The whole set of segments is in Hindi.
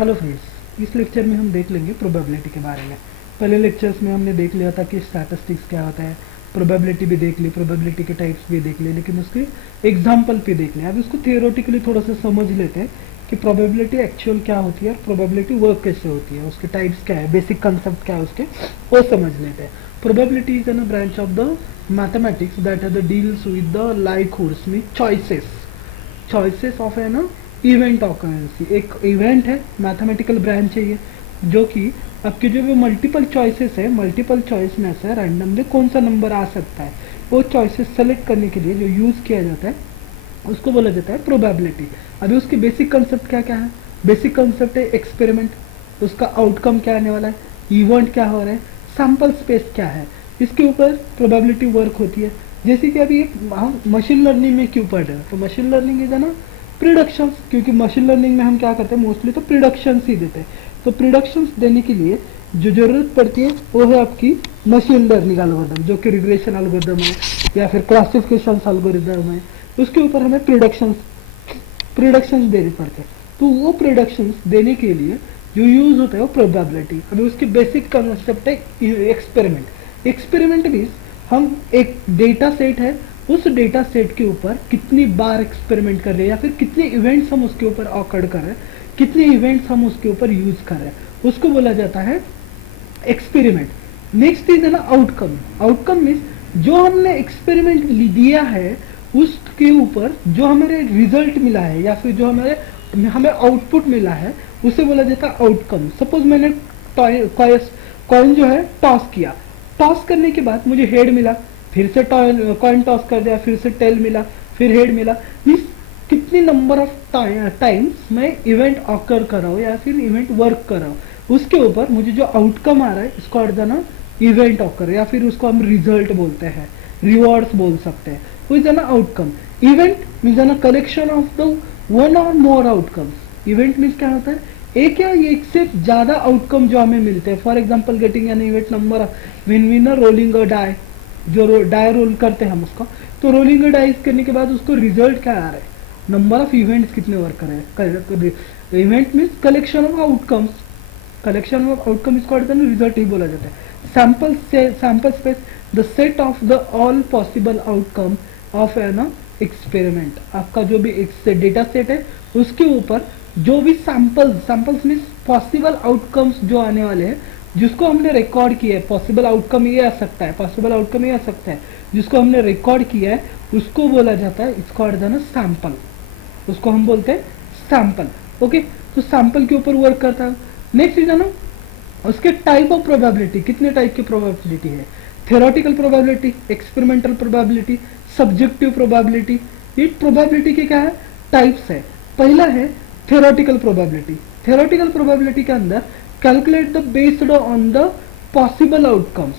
हेलो फ्रेंड्स, इस लेक्चर में हम देख लेंगे प्रोबेबिलिटी के बारे में। पहले लेक्चर्स में हमने देख लिया था कि स्टैटिस्टिक्स क्या होता है, प्रोबेबिलिटी भी देख ली, प्रोबेबिलिटी के टाइप्स भी देख लिए, लेकिन उसके एग्जाम्पल भी देख लिया। अब इसको थियोरेटिकली थोड़ा सा समझ लेते हैं कि प्रोबेबिलिटी एक्चुअल क्या होती है और प्रोबेबिलिटी वर्क कैसे होती है, उसके टाइप्स क्या है, बेसिक कंसेप्ट क्या है उसके, वो समझ लेते हैं। Probability is an branch of the mathematics that deals with the likelihoods mean choices of an event occurrence. एक इवेंट है, मैथमेटिकल ब्रांच है ये, जो कि आपके जो भी मल्टीपल चॉइसेस है, मल्टीपल चॉइस में से रैंडमली कौन सा नंबर आ सकता है, वो चॉइसेस सेलेक्ट करने के लिए जो यूज किया जाता है उसको बोला जाता है प्रोबेबिलिटी। अभी उसके बेसिक कंसेप्ट क्या क्या है? बेसिक कंसेप्ट है एक्सपेरिमेंट, उसका आउटकम क्या आने वाला है, इवेंट क्या हो रहा है, सैंपल स्पेस क्या है, इसके ऊपर प्रोबेबिलिटी वर्क होती है। जैसे कि अभी हम मशीन लर्निंग में क्यों पढ़ रहे हैं, तो मशीन लर्निंग इज है ना प्रिडिक्शंस, क्योंकि मशीन लर्निंग में हम क्या करते हैं मोस्टली तो प्रिडिक्शंस ही देते हैं। तो प्रिडिक्शंस देने के लिए जो जरूरत पड़ती है वो है आपकी मशीन लर्निंग एल्गोरिथम, जो कि रिग्रेशन एल्गोरिथम है या फिर क्लासिफिकेशन एल्गोरिथम है, उसके ऊपर हमें प्रिडिक्शंस देने पड़ते हैं। तो वो प्रिडिक्शंस देने के लिए जो यूज होता है वो प्रोबेबिलिटी। अभी उसकी बेसिक कंसेप्ट है एक्सपेरिमेंट। एक्सपेरिमेंट मीन्स हम एक डेटा सेट है, उस डेटा सेट के ऊपर कितनी बार एक्सपेरिमेंट कर रहे हैं या फिर कितने इवेंट्स हम उसके ऊपर ऑकर्ड कर रहे हैं, कितने इवेंट्स हम उसके ऊपर यूज कर रहे हैं, उसको बोला जाता है एक्सपेरिमेंट। नेक्स्ट इज है ना आउटकम। आउटकम मीन्स जो हमने एक्सपेरिमेंट दिया है उसके ऊपर जो हमारे रिजल्ट मिला है या फिर जो हमें आउटपुट मिला है उसे बोला जाता है आउटकम। सपोज मैंने कॉइन जो है टॉस किया, टॉस करने के बाद मुझे हेड मिला, फिर से कॉइन टॉस कर दिया, फिर से टेल मिला, फिर हेड मिला। मीन्स कितनी नंबर ऑफ टाइम्स मैं इवेंट ऑकर कर रहा हूँ या फिर इवेंट वर्क कर रहा हूँ, उसके ऊपर मुझे जो आउटकम आ रहा है इसको अर्थ ना इवेंट ऑकर या फिर उसको हम रिजल्ट बोलते हैं, रिवॉर्ड्स बोल सकते हैं। वो इज ना आउटकम। इवेंट मीन्स ना कलेक्शन ऑफ द वन और मोर आउटकम्स। इवेंट मीन्स क्या होता है, एक या एक से ज्यादा आउटकम जो हमें मिलते हैं। For example getting an event number when we ना रोलिंग अ डाई, जो डाई रोल करते हैं हम उसको, तो रोलिंग डाइस करने के बाद उसको रिजल्ट क्या आ रहा है, नंबर ऑफ इवेंट्स कितने वर्क कर रहे हैं। Event means collection of outcomes, collection of outcome इसको रिजल्ट ही बोला जाता है। Sample space the set of the all possible outcome of an experiment. आपका जो भी डेटा सेट है उसके ऊपर जो भी सैंपल्स मीन्स पॉसिबल आउटकम्स जो आने वाले हैं, जिसको हमने रिकॉर्ड किया है, पॉसिबल आउटकम ये आ सकता है, पॉसिबल आउटकम ये आ सकता है, जिसको हमने रिकॉर्ड किया है उसको बोला जाता है, इसको अर्थ है ना सैंपल, उसको हम बोलते हैं सैंपल। ओके, तो सैंपल के ऊपर वर्क करता है। नेक्स्ट है ना उसके टाइप ऑफ प्रोबेबिलिटी, कितने टाइप की प्रोबेबिलिटी है, theoretical probability, experimental probability, subjective probability. ये प्रोबेबिलिटी के क्या है, टाइप्स है। पहला है थ्योरेटिकल प्रोबेबिलिटी। थ्योरेटिकल प्रोबेबिलिटी के अंदर calculate the based on the possible outcomes.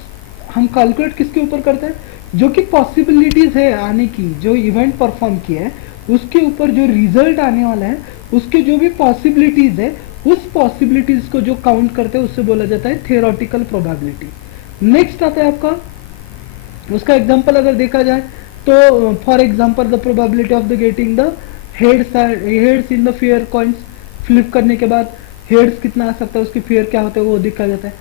हम कैलकुलेट किसके ऊपर करते हैं, जो कि पॉसिबिलिटीज है आने की, जो इवेंट परफॉर्म किया है उसके ऊपर जो रिजल्ट आने वाला है उसके जो भी पॉसिबिलिटीज है, उस पॉसिबिलिटीज को जो काउंट करते हैं उससे बोला जाता है थ्योरेटिकल प्रोबेबिलिटी। नेक्स्ट आता है आपका, उसका एग्जांपल अगर देखा जाए तो for example the probability of the getting the heads in the fair coins, flip करने के बाद हेड्स कितना आ सकता है, उसकी फेयर क्या होता है वो दिखा जाता है।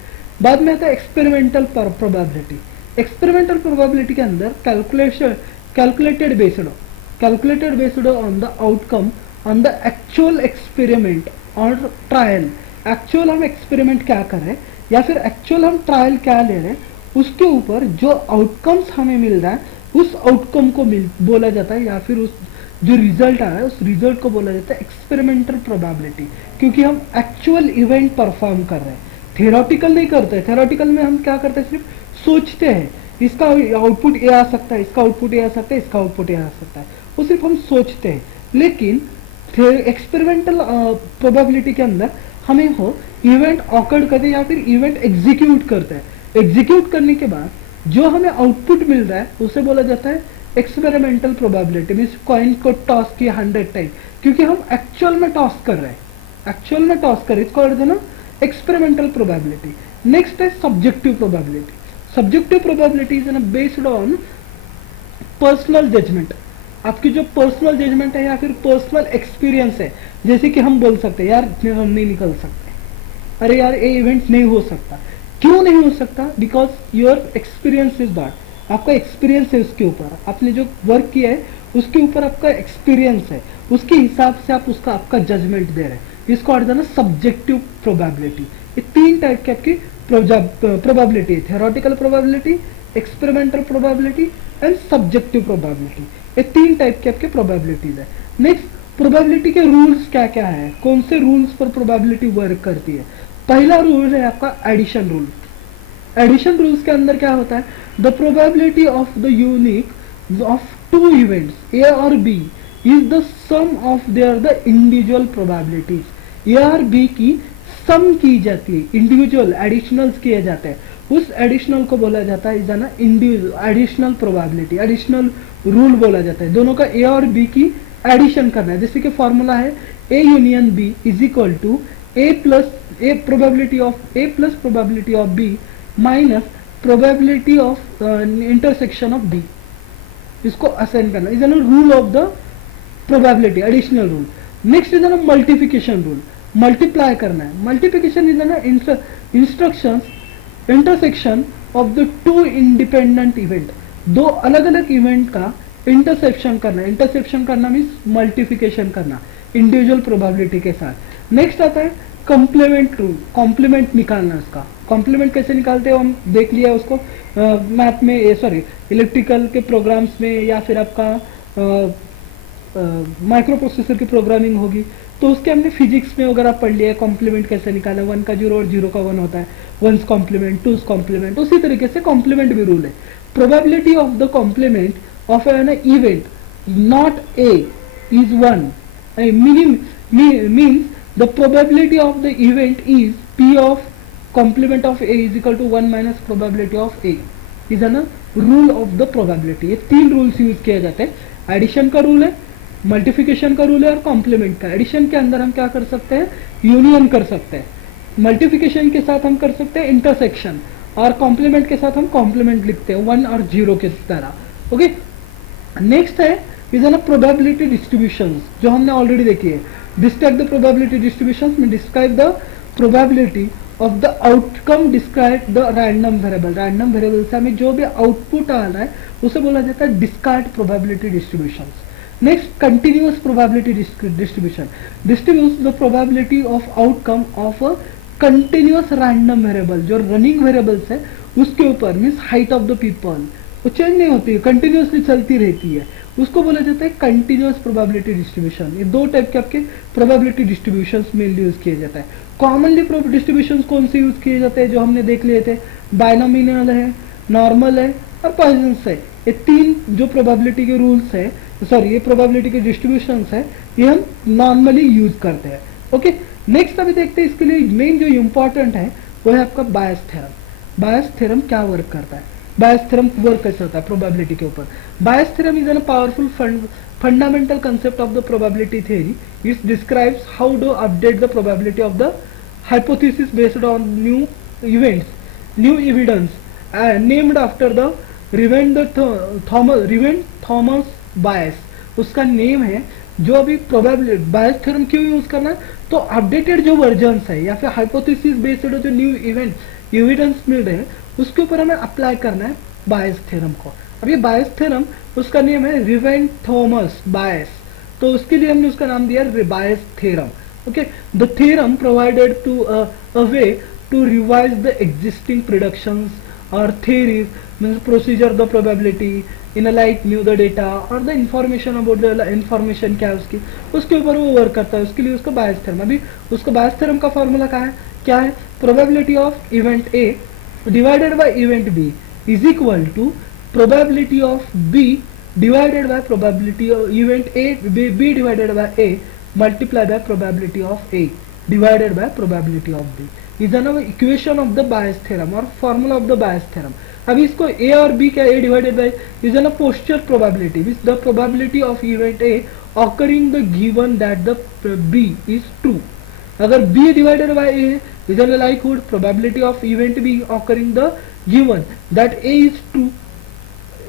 बाद में आता है एक्सपेरिमेंटल प्रोबेबिलिटी। एक्सपेरिमेंटल प्रोबेबिलिटी के अंदर calculated based on the outcome on the actual experiment और ट्रायल। एक्चुअल हम एक्सपेरिमेंट क्या कर रहे हैं या फिर एक्चुअल हम ट्रायल क्या ले रहे हैं, उसके ऊपर जो आउटकम्स हमें मिल रहा है उस आउटकम को बोला जाता है, या फिर उस जो रिजल्ट आ रहा है उस रिजल्ट को बोला जाता है एक्सपेरिमेंटल प्रोबेबिलिटी, क्योंकि हम एक्चुअल इवेंट परफॉर्म कर रहे हैं, थ्योरेटिकल नहीं करते। थ्योरेटिकल में हम क्या करते हैं, सिर्फ सोचते हैं इसका आउटपुट ये आ सकता है, इसका आउटपुट ये आ सकता है, इसका आउटपुट ये आ सकता है, वो सिर्फ हम सोचते हैं। लेकिन एक्सपेरिमेंटल प्रोबेबिलिटी के अंदर हमें हो इवेंट ऑकर्ड करते हैं या फिर इवेंट एग्जीक्यूट करते हैं। एग्जीक्यूट करने के बाद जो हमें आउटपुट मिल रहा है उसे बोला जाता है एक्सपेरिमेंटल प्रोबेबिलिटी। मीन्स कॉइन को टॉस किया 100 टाइम, क्योंकि हम एक्चुअल में टॉस कर रहे हैं, एक्चुअल में टॉस कर रहे हैं, इसको अर्थ है ना एक्सपेरिमेंटल प्रोबेबिलिटी। नेक्स्ट है subjective probability. Subjective probability is based on personal judgement. आपकी जो पर्सनल जजमेंट है या फिर पर्सनल एक्सपीरियंस है, जैसे कि हम बोल सकते हैं यार इतने हम नहीं निकल सकते, अरे यार ये इवेंट नहीं हो सकता। क्यों नहीं हो सकता? Because your experience is that, आपका एक्सपीरियंस है उसके ऊपर, आपने जो वर्क किया है उसके ऊपर आपका एक्सपीरियंस है, उसके हिसाब से आप उसका आपका जजमेंट दे रहे हैं। इसको अर्थ ना सब्जेक्टिव प्रोबेबिलिटी। ये तीन टाइप की आपकी प्रोबेबिलिटी है, theoretical probability, experimental probability and subjective probability. ये तीन टाइप के आपके प्रोबेबिलिटीज है। नेक्स्ट, प्रोबेबिलिटी के रूल्स क्या क्या है, कौन से रूल्स पर प्रोबेबिलिटी वर्क करती है? पहला रूल है आपका एडिशन रूल। एडिशन रूल्स के अंदर क्या होता है? The probability of the unique of two events A और B is the sum of their the individual probabilities. A और बी की सम की जाती है, इंडिविजुअल एडिशनल्स किए जाते हैं, उस एडिशनल को बोला जाता है ना individual additional probability, additional rule बोला जाता है। दोनों का ए और बी की एडिशन करना है। जैसे कि फॉर्मूला है A union B is equal to A plus A probability of A plus probability of B minus probability of intersection of B. इसको असाइन करना is an rule of the probability, additional rule. Next is an multiplication rule, multiply करना है। Multiplication is an instructions intersection of the two independent event, दो अलग अलग इवेंट का इंटरसेप्शन करना। इंटरसेप्शन करना मीन्स मल्टीप्लिकेशन करना इंडिविजुअल प्रोबेबिलिटी के साथ। नेक्स्ट आता है कॉम्प्लीमेंट रूल, कॉम्प्लीमेंट निकालना। इसका कॉम्प्लीमेंट कैसे निकालते हैं हम देख लिया उसको मैथ में, सॉरी इलेक्ट्रिकल के प्रोग्राम्स में, या फिर आपका माइक्रो प्रोसेसर की प्रोग्रामिंग होगी तो उसके हमने फिजिक्स में अगर आप पढ़ लिया कॉम्प्लीमेंट कैसे निकालना, 1 का 0 और 0 का 1 होता है, 1's कॉम्प्लीमेंट 2's कॉम्प्लीमेंट। उसी तरीके से कॉम्प्लीमेंट भी रूल है। Probability of the complement of an event not A is 1, means the probability of the event is p of complement of a is equal to 1 minus probability of a is a rule of the probability। ये तीन रूल्स यूज किए जाते हैं। एडिशन का रूल है, मल्टीप्लिकेशन का रूल है और कॉम्प्लीमेंट का। एडिशन के अंदर हम क्या कर सकते हैं? यूनियन कर सकते हैं। मल्टीप्लिकेशन के साथ हम कर सकते हैं इंटरसेक्शन, और कॉम्प्लीमेंट के साथ हम कॉम्प्लीमेंट लिखते हैं 1 और 0 के तरह। ओके, नेक्स्ट है इज एन प्रोबेबिलिटी डिस्ट्रीब्यूशंस, जो हमने ऑलरेडी देखी है। डिस्क्राइब द प्रोबेबिलिटी डिस्ट्रीब्यूशंस में describe the probability of the outcome, describe the random variable. Random variable से हमें जो भी आउटपुट आ रहा है उसे बोला जाता है describe probability distributions. Next, continuous probability distribution distributes the probability of outcome of a continuous random variable. जो रनिंग वेरिएबल्स है उसके ऊपर, means height of the people, वो चेंज नहीं होती है, कंटिन्यूअसली चलती रहती है, उसको बोला जाता है कंटिन्यूअस प्रोबेबिलिटी डिस्ट्रीब्यूशन। ये दो टाइप के आपके प्रोबेबिलिटी डिस्ट्रीब्यूशंस मेनली यूज किए जाता है। कॉमनली डिस्ट्रीब्यूशंस कौन से यूज किए जाते हैं जो हमने देख लिए थे? बायनोमिनल है, नॉर्मल है और पॉइजंस है। ये तीन जो प्रोबेबिलिटी के रूल्स है, सॉरी ये प्रोबेबिलिटी के डिस्ट्रीब्यूशंस है, ये हम नॉर्मली यूज करते हैं। ओके, नेक्स्ट अभी देखते हैं इसके लिए मेन जो इम्पोर्टेंट है वो है आपका बायस थ्योरम। बायस थ्योरम क्या वर्क करता है? बायस थ्योरम वर्क कैसे होता है प्रोबेबिलिटी के ऊपर? Bayes theorem is an powerful fundamental concept of the probability theory. It describes how to update the probability of the hypothesis based on new events, new evidence, named after the Revent-Thomas bias। उसका नेम है जो अभी प्रोबेबिलिटी बायस थ्योरम क्यों यूज करना है? तो अपडेटेड जो वर्जन्स है या फिर हाइपोथेसिस बेस्ड जो न्यू इवेंट एविडेंस मिल रहे हैं उसके ऊपर हमें अप्लाई करना है बायस थ्योरम को। अब ये बायस थ्योरम उसका नेम है रिवेंट थॉमस बायस, तो उसके लिए हमने उसका नाम दिया Bayes theorem. Okay, the theorem provided to a way to revise the existing predictions और theories, means procedure the probability in a like new the data और the information about the information क्या है उसके ऊपर वो वर्क करता है। उसके लिए उसका बायस थ्योरम, अभी उसका बायस थ्योरम का फॉर्मूला क्या है? Probability of event A divided by event B is equal to probability of B divided by probability of event A, B divided by A multiplied by probability of A divided by probability of B is an equation of the Bayes theorem or formula of the Bayes theorem। अभी इसको A और B क्या A divided by is an posture probability with the probability of event A occurring the given that the B is true। अगर B divided by A is an likelihood probability of event B occurring the given that A is true,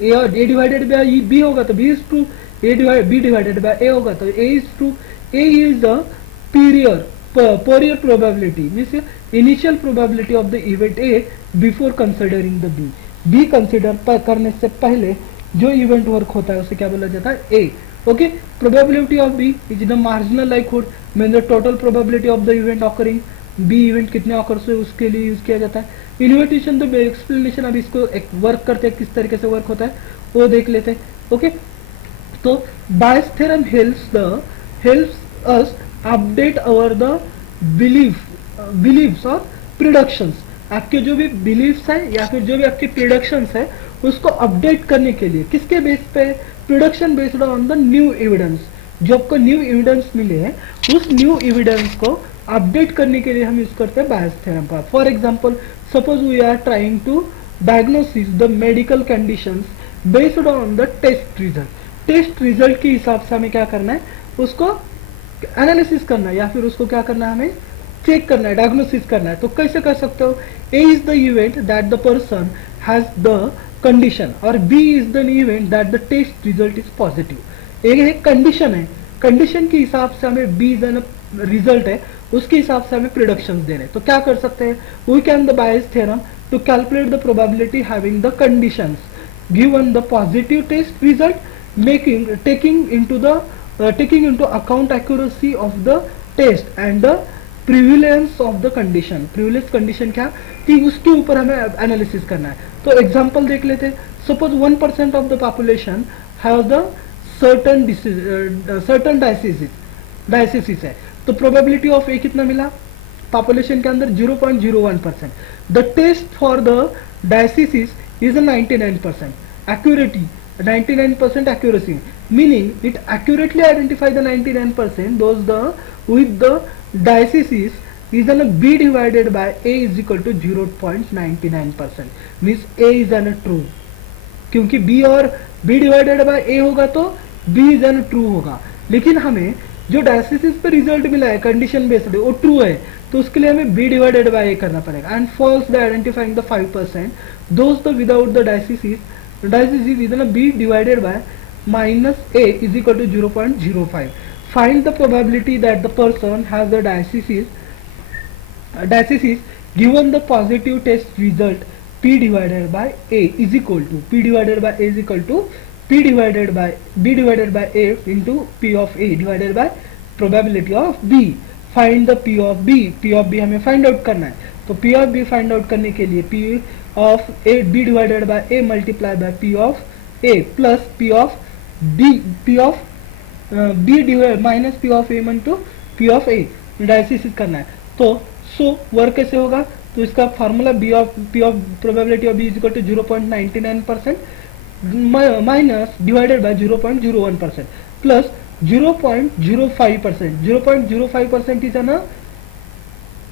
ए और ए डिवाइडेड बाय बी होगा तो B is true, B divided by A होगा तो A is true. A is the superior probability means initial probability of the event A before considering the B. B consider करने से पहले जो इवेंट वर्क होता है उसे क्या बोला जाता है? A. Okay, probability of B is the marginal likelihood means the total probability of the event occurring. B event कितने ऑकर्स हुए उसके लिए यूज किया जाता है. इन्विटेशन द एक्सप्लेनेशन, अब इसको एक वर्क करते हैं, किस तरीके से वर्क होता है वो देख लेते हैं. ओके, तो Bayes theorem helps us update our the beliefs और प्रिडिक्शंस. आपके जो भी बिलीव्स है या फिर जो भी आपके प्रिडिक्शंस है उसको अपडेट करने के लिए किसके बेस पे? Prediction based on the new evidence. जो आपको न्यू एविडेंस मिले हैं उस न्यू एविडेंस को अपडेट करने के लिए हम यूज करते हैं बायस थ्योरम का. For example, suppose we are trying to diagnosis the medical conditions based on the test result. Test result के हिसाब से हमें क्या करना है? उसको एनालिसिस करना है या फिर उसको क्या करना है? हमें चेक करना है, डायग्नोसिस करना है. तो कैसे कर सकते हो? A is the event that the person has the condition और B is the event that the test result is positive. एक कंडीशन है, कंडीशन के हिसाब से हमें बी इज रिजल्ट है, उसके हिसाब से हमें प्रिडिक्शंस देने. तो क्या कर सकते हैं? We can the Bayes theorem to calculate the probability having the conditions given the positive test result, taking into account accuracy of the test and the prevalence of the condition. prevalence condition क्या कि उसके ऊपर हमें एनालिसिस करना है. तो एग्जांपल देख लेते हैं. Suppose 1% of the population have the certain diocese है, तो प्रोबेबिलिटी ऑफ ए कितना मिला? पॉपुलेशन के अंदर 0.01%. The test for the disease is 99%. Accuracy 99% accuracy, meaning it accurately identify the 99%. Those with the diathesis is an B divided by A is equal to 0.99%. Means A is an true. क्योंकि B और B divided by A होगा तो B is an true होगा. लेकिन हमें जो डायसिस पे रिजल्ट मिला है कंडीशन बेस्ड वो ट्रू है, तो उसके लिए हमें B डिवाइडेड बाय A करना पड़ेगा. And false the identifying the 5%. Those the without the disease is B divided by minus A is equal to 0.05. Find the probability that the person has the diathesis given the positive test result P divided by A is equal to P divided by A is equal to P divided by B divided by A into P of A divided by probability of B. Find the P of B. P of B हमें find out करना है. तो P of B find out करने के लिए P of A B divided by A multiplied by P of A plus P of B divided minus P of A into P of A disease करना है. तो वर्क कैसे होगा? तो इसका formula P of probability of B is equal to 0.99% minus divided by 0.01% plus 0.05%. 0.05% is ना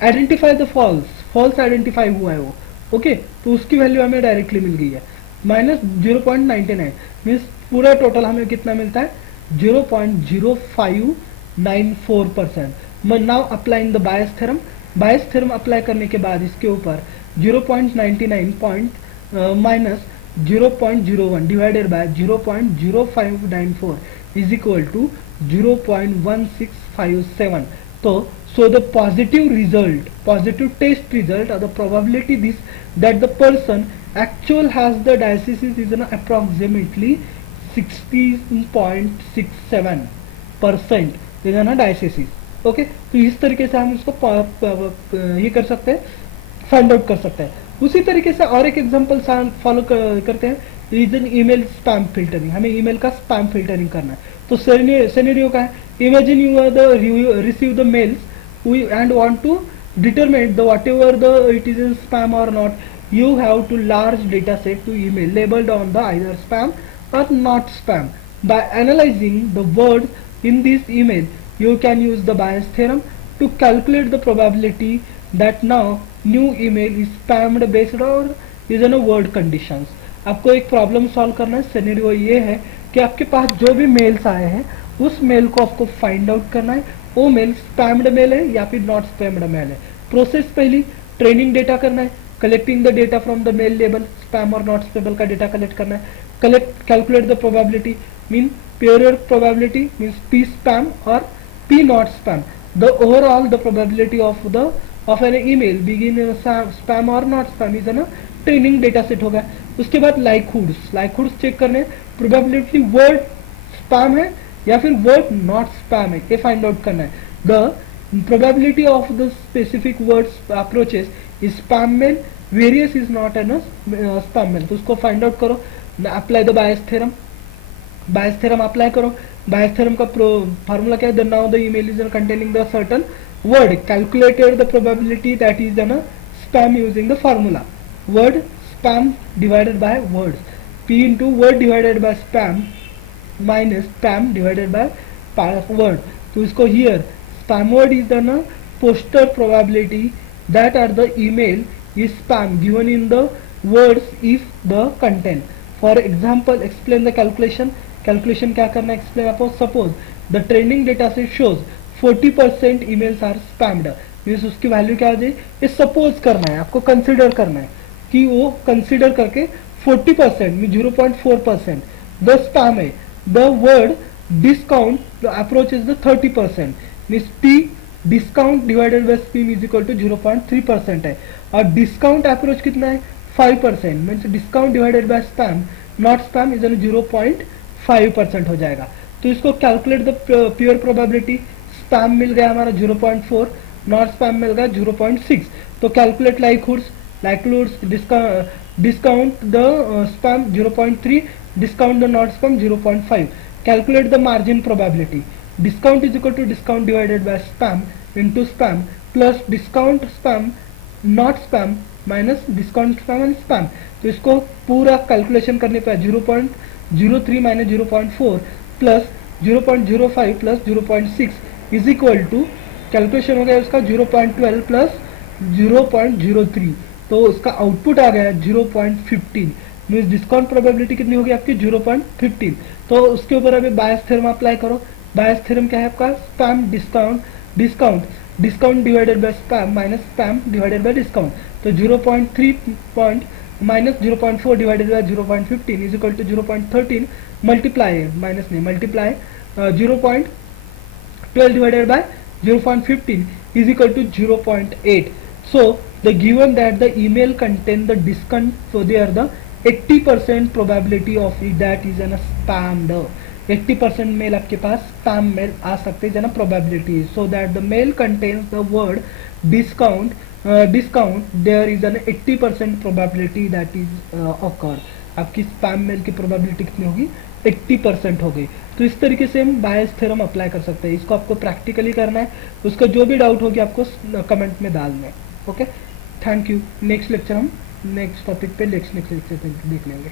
आइडेंटिफाई द फॉल्स आइडेंटिफाई हुआ है वो. ओके, तो उसकी वैल्यू हमें डायरेक्टली मिल गई है. माइनस 0.99 मीन्स पूरा टोटल हमें कितना मिलता है? 0.0594%. Now applying the Bayes theorem. Bayes theorem apply करने के बाद इसके ऊपर 0.99 minus 0.01 divided by 0.0594 is equal to 0.1657. तो so the positive test result or the probability that the person actual has the diathesis is approximately 16.67% is ना diathesis. ओके, तो इस तरीके से हम इसको ये कर सकते हैं, फाइंड आउट कर सकते हैं. उसी तरीके से और एक एग्जांपल फॉलो करते हैं. Is an email spam filtering. हमें ईमेल का स्पैम फिल्टरिंग करना है. तो सिनेरियो का है, imagine you are the receive the mails and want to determine the whatever the it is in spam or not, you have to large data set to email labeled on the either spam or not spam. By analyzing the words in this email, you can use the Bayes theorem to calculate the probability that now new email is spammed based on is in a word conditions. आपको एक प्रॉब्लम सॉल्व करना है. सिनेरियो ये है कि आपके पास जो भी मेल्स आए हैं उस मेल को आपको फाइंड आउट करना है. वो मेल स्पैम्ड मेल है या फिर नॉट स्पैम्ड मेल है. प्रोसेस पहली ट्रेनिंग डेटा करना है, collecting the data from the mail label, spam और नॉट स्पैम का डेटा कलेक्ट करना है. Calculate the probability mean pure probability means P spam और P not spam. the overall the probability of an email begin spam or not spam is ना ट्रेनिंग डेटा सेट होगा। उसके बाद लाइकहुड्स चेक करने प्रोबेबिलिटी वर्ड स्पैम है या फिर वर्ड नॉट स्पैम है, ये फाइंड आउट करना है। The probability of the specific words approaches is spam mail, various is not an spam mail, तो उसको फाइंड आउट करो। Apply the Bayes theorem apply करो। बायस थ्योरम का फार्मूला क्या है, the now the email is containing the certain word, calculated the probability that is then a spam using the formula word spam divided by words, p into word divided by spam minus spam divided by word। तो इसको here spam word is then a poster probability that are the email is spam given in the words if the content। for example explain the calculation क्या करना है explain आपको। suppose the training data set shows 40% emails are spammed, means उसकी वैल्यू क्या आ जाए, ये सपोज करना है आपको, कंसिडर करना है कि वो कंसिडर करके 40% में 0.4% द स्पैम है। The word discount approach is the 30%, means P discount divided by spam is equal to 0.3% है, और डिस्काउंट अप्रोच कितना है 5%, means discount divided by spam not spam is 0.5% हो जाएगा। तो इसको calculate the pure probability, spam मिल गया हमारा 0.4, नॉट स्पैम मिल गया 0.6। तो calculate likelihoods discount the spam 0.3, discount the not spam 0.5। Calculate the margin probability, discount is equal to discount divided by spam into spam plus discount spam not spam minus discount spam and spam. तो इसको पूरा कैलकुलेशन करने पे 0.03 minus 0.4 plus 0.05 plus 0.6 is equal to calculation हो गया उसका 0.12 प्लस 0.03, तो उसका आउटपुट आ गया 0.15, मीन्स डिस्काउंट प्रोबेबिलिटी कितनी होगी आपकी 0.15। तो उसके ऊपर अभी बायस थ्योरम अप्लाई करो। बायस थ्योरम क्या है आपका, spam discount divided by spam minus spam divided by discount. तो 0.3 minus 0.4 divided by 0.15 is equal to 0.13 multiply minus नहीं multiply 0.12 divided by 0.15 is equal to 0.8. So the given that the email contain the discount, so they are the 80% probability of it that is an spammed। 80% mail आपके पास स्पैम मेल आ सकते हैं जना probability. So that the mail contains the word discount there is an 80% probability that is occur. आपकी स्पैम मेल की प्रोबेबिलिटी कितनी होगी 80% हो गई। तो इस तरीके से हम बायस थ्योरम अप्लाई कर सकते हैं। इसको आपको प्रैक्टिकली करना है, उसका जो भी डाउट होगी आपको कमेंट में डालना है। Okay, thank you. Next lecture हम नेक्स्ट टॉपिक पे नेक्स्ट लेक्चर देख लेंगे।